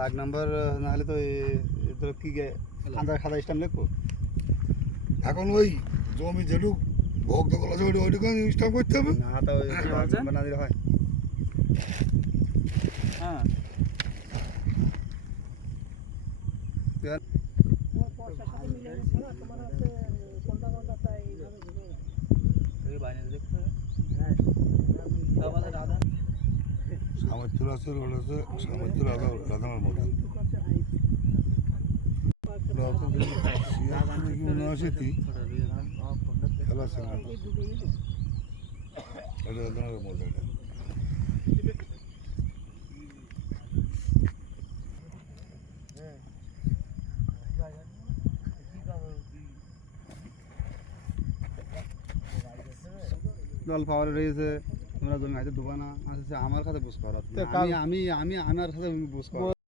দাগ নাম্বার না হলে তো এদের কি খাতা স্টাম্প লিখবো এখন ওই জমি যেটুক ভোগ দখল আছে ওইটুকু স্টাম্প করতে হবে না তো দাগ নাম্বার না দিলে হয় হ্যাঁ সামর্থ্য আছে রোড আছে সামর্থ্য রাধানার মধ্যে উনআশিটি খেলা আছে এটা রাধানার মধ্যে এটা জল পাওয়ার রয়েছে তোমরা জমি হাতে দোকানা আছে আমার কাছে বুঝ করা আমি আমার কাছে বুঝ করা